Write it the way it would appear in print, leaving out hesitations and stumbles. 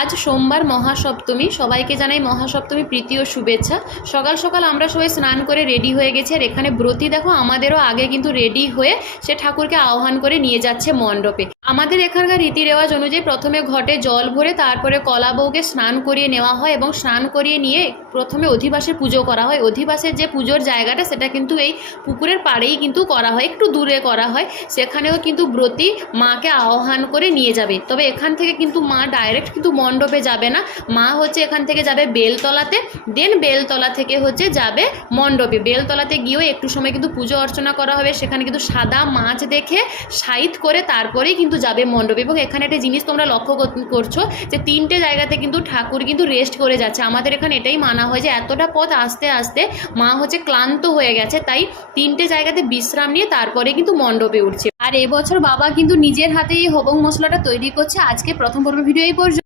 আজ সোমবার মহাসপ্তমী। সবাইকে জানাই মহাসপ্তমী প্রীতি ও শুভেচ্ছা। সকাল সকাল আমরা সবাই স্নান করে রেডি হয়ে গেছি। আর এখানে ব্রতী দেখো আমাদেরও আগে কিন্তু রেডি হয়ে সে ঠাকুরকে আহ্বান করে নিয়ে যাচ্ছে মণ্ডপে। আমাদের এখানকার রীতি রেওয়াজ অনুযায়ী প্রথমে ঘটে জল ভরে তারপরে কলা বউকে স্নান করিয়ে নেওয়া হয় এবং স্নান করিয়ে নিয়ে প্রথমে অধিবাসে পুজো করা হয়। অধিবাসের যে পুজোর জায়গাটা সেটা কিন্তু এই পুকুরের পাড়েই কিন্তু করা হয়, একটু দূরে করা হয়। সেখানেও কিন্তু ব্রতী মাকে আহ্বান করে নিয়ে যাবে। তবে এখান থেকে কিন্তু মা ডাইরেক্ট কিন্তু মণ্ডপে যাবে না। মা হচ্ছে এখান থেকে যাবে বেলতলাতে, দেন বেলতলা থেকে হচ্ছে যাবে মণ্ডপে। বেলতলাতে গিয়েও একটু সময় কিন্তু পুজো অর্চনা করা হবে। সেখানে কিন্তু সাদা মাছ দেখে সাইড করে তারপরেই কিন্তু যাবে মণ্ডপে। এবং এখানে একটা জিনিস তোমরা লক্ষ্য করছো যে তিনটে জায়গাতে কিন্তু ঠাকুর কিন্তু রেস্ট করে যাচ্ছে। আমাদের এখানে এটাই মানা হয় যে এতটা পথ আস্তে আস্তে মা হচ্ছে ক্লান্ত হয়ে গেছে, তাই তিনটে জায়গাতে বিশ্রাম নিয়ে তারপরে কিন্তু মণ্ডপে উঠছে। আর এবছর বাবা কিন্তু নিজের হাতে এই হবং মশলাটা তৈরি করছে। আজকে প্রথম পর্ব ভিডিও এই পর্যন্ত।